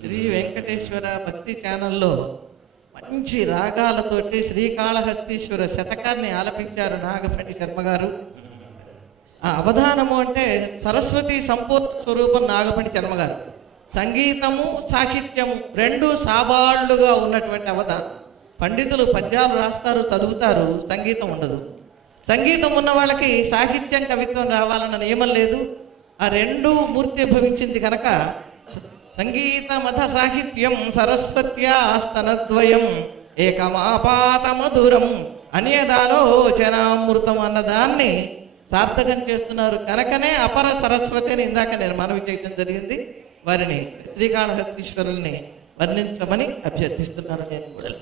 శ్రీ వెంకటేశ్వర భక్తి ఛానల్లో మంచి రాగాలతోటి శ్రీకాళహస్తీశ్వర శతకాన్ని ఆలపించారు నాగపండి శర్మ గారు. ఆ అవధానము అంటే సరస్వతి సంపూర్ణ స్వరూపం నాగపండి శర్మ గారు. సంగీతము సాహిత్యము రెండు సాబాళ్ళుగా ఉన్నటువంటి అవధానం. పండితులు పద్యాలు రాస్తారు చదువుతారు సంగీతం ఉండదు. సంగీతం ఉన్న వాళ్ళకి సాహిత్యం కవిత్వం రావాలన్న నియమం లేదు. ఆ రెండు మూర్తి భవించింది కనుక సంగీతమథ సాహిత్యం సరస్వత్యాస్తనద్వయం ఏకమాపాత మధురం అన్యదాలోచనామృతం అన్నదాన్ని సార్థకం చేస్తున్నారు కనుకనే అపర సరస్వతి అని ఇందాక నేను మనవి చేయడం జరిగింది. వారిని శ్రీకాళహస్తీశ్వరుల్ని వర్ణించమని అభ్యర్థిస్తున్నాను నేను కూడా.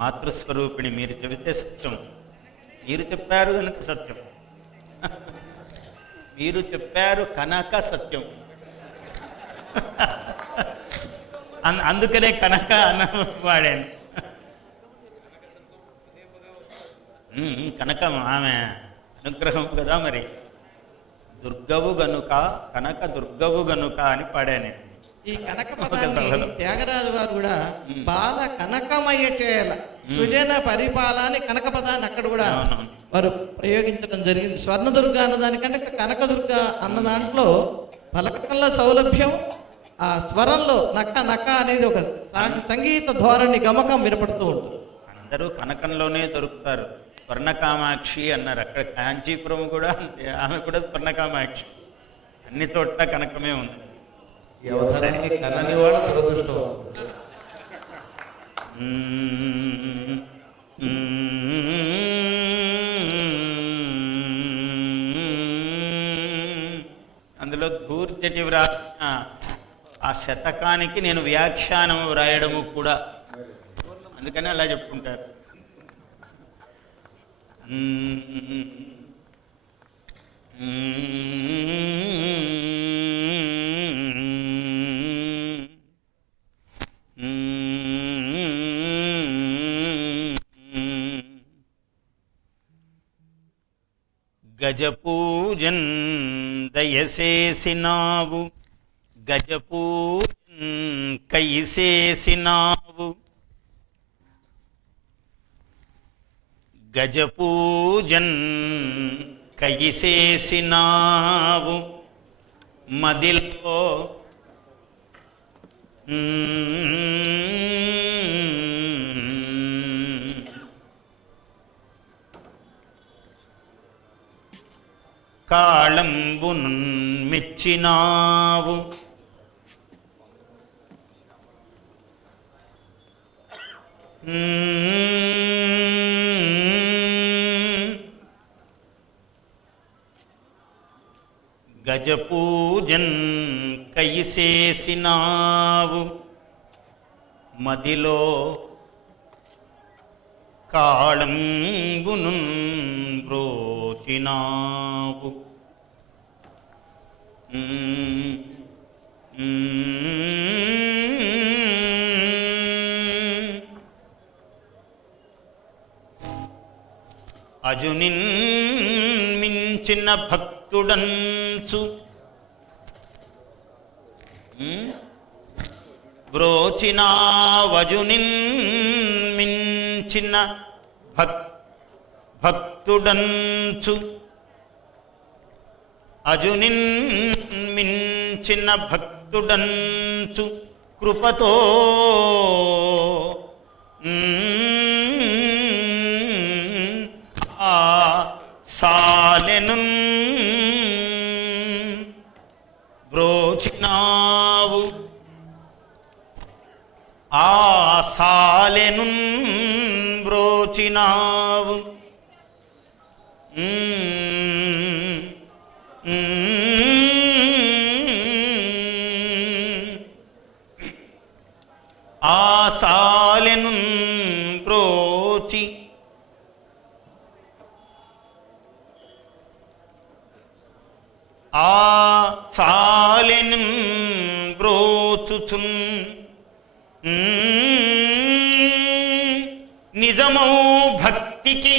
మాతృస్వరూపిణి మీరు చెబితే సత్యం. మీరు చెప్పారు కనుక సత్యం. మీరు చెప్పారు కనుక సత్యం. అందుకనే కనక అన్న వాడాను. కనక ఆమె అనుగ్రహం కదా మరి. దుర్గవు గనుక కనక దుర్గవు గనుక అని పాడాను. ఈ కనక. త్యాగరాజు వారు కూడా బాల కనకమయ్య చేయాల సుజన పరిపాలని కనక పదాన్ని అక్కడ కూడా. వారు ప్రయోగించడం జరిగింది. స్వర్ణదుర్గ అన్నదానికంటే కనకదుర్గ అన్న దాంట్లో పలకంలో సౌలభ్యం ఆ స్వరంలో నక్క నక్క అనేది ఒక సంగీత ధోరణి గమకం వినపడుతూ ఉంటుంది. అందరూ కనకంలోనే దొరుకుతారు. స్వర్ణకామాక్షి అన్నారు. అక్కడ కాంచీపురం కూడా అంతే. ఆమె కూడా స్వర్ణకామాక్షి. అన్ని చోట్ల కనకమే ఉంది. ఈ అవసరానికి కనని వాళ్ళ దురదృష్టం. అందులో ధూర్జటి వ్రాసిన ఆ శతకానికి నేను వ్యాఖ్యానం వ్రాయడము కూడా అందుకని అలా చెప్పుకుంటారు మ్మ్. మ్మ్. గజపూజన్ దయసేసినావు గజపూజన్ కైసేసినావు గజపూజన్ కైసేసినావు మదిలో మ్మ్. కాళంబును గజపూజన్ కైసేసినావు మదిలో కాళంబును బ్రోచినావు. మ్మ్. అజునిన్ మించిన భక్తుడంచు మ్మ్? బ్రోచినావజునిన్ మించిన భక్ భక్తుడంచు అజునిన్ మించిన భక్తుడంచు కృపతో బ్రోచినావు. ఆ సాలెను బ్రోచినావు. ఆ సాలెను బ్రోచుచున్ నిజమౌ భక్తికి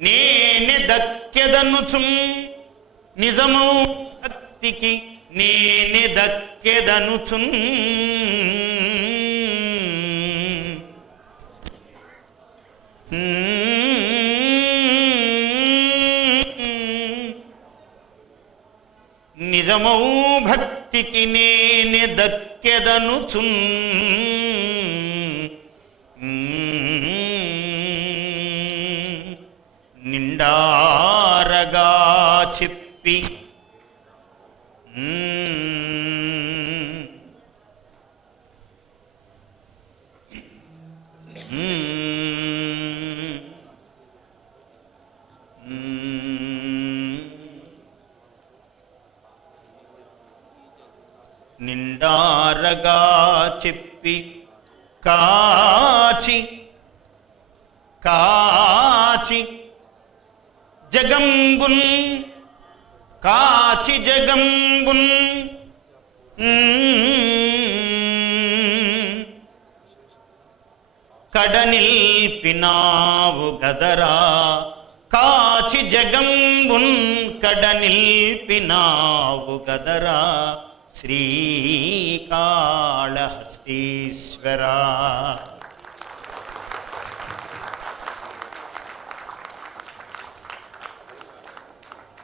నేనే దక్కెదనుచున్ నిజమౌ భక్తికి నేనే దక్కెదనుచున్ నిజమౌ భక్తికి నేనే దక్కెదనుచున్ నిండారగా చెప్పి. నిండారగా చెప్పి కాచి కాచి జగంబున్ కాచి జగంబున్. కడనిల్పినావు గదరా కాచి జగంబున్ కడనిల్పినావు గదరా. శ్రీకాళహస్తీశ్వరా